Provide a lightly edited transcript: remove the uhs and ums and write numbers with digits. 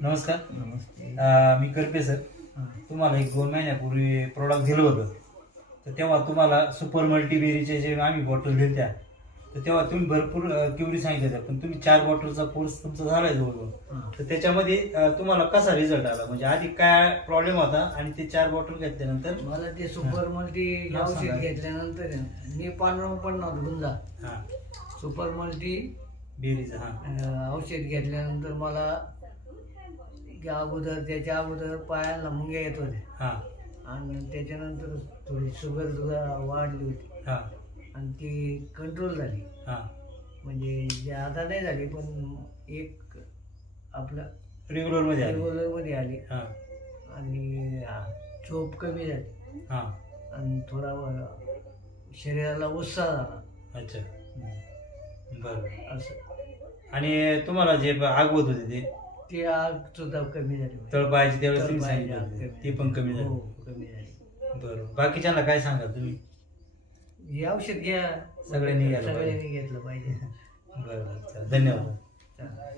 नमस्कार. नमस्ते. मी करपे सर. हां. तुम्हाला 1-2 महिन्यापूर्वी प्रोडक्ट दिलं होतं, तर तेव्हा तुम्हाला सुपर मल्टीबेरीचे जे आम्ही बॉटल दिल्या तर तेव्हा तुम्ही भरपूर क्युरी सांगितलं होत्या, पण तुम्ही 4 बॉटलचा कोर्स तुमचा झालाय जवळजवळ. हां. तर त्याच्यामध्ये तुम्हाला कसा रिझल्ट आला, म्हणजे आधी काय प्रॉब्लेम होता आणि ते 4 बॉटल घेतल्यानंतर? मला ते सुपर मल्टी नाव औषध सांगा. घेतल्यानंतर आहे ना, मी पांढरा पण नव्हतं गुंजा. हां, सुपर मल्टी बेरीचं. हां, औषध घेतल्यानंतर मला त्याच्या अगोदर पायाला मुंग्या येत होत्या हां, आणि त्याच्यानंतर थोडी शुगर सुद्धा वाढली होती हां, आणि ती कंट्रोल झाली. हां. म्हणजे जे आता नाही झाली, पण एक आपलं रेग्युलरमध्ये आले. रेग्युलरमध्ये आली हां, आणि झोप कमी झाली हां. आणि थोडा शरीराला उत्साह झाला. अच्छा. बरं. असं आणि तुम्हाला जे आग होत होते ती आग सुद्धा कमी झाली. तळपायाची त्यावेळेस तुम्ही तळपायाची सांगितलं आग होतं, कमी ती पण कमी हो, झाली. कमी झाली. बरोबर. बाकीच्यांना काय सांगाल तुम्ही? हे औषध घ्या, सगळ्यांनी घ्यायला सगळ्यांनी घेतलं पाहिजे. बरोबर. धन्यवाद. चालेल.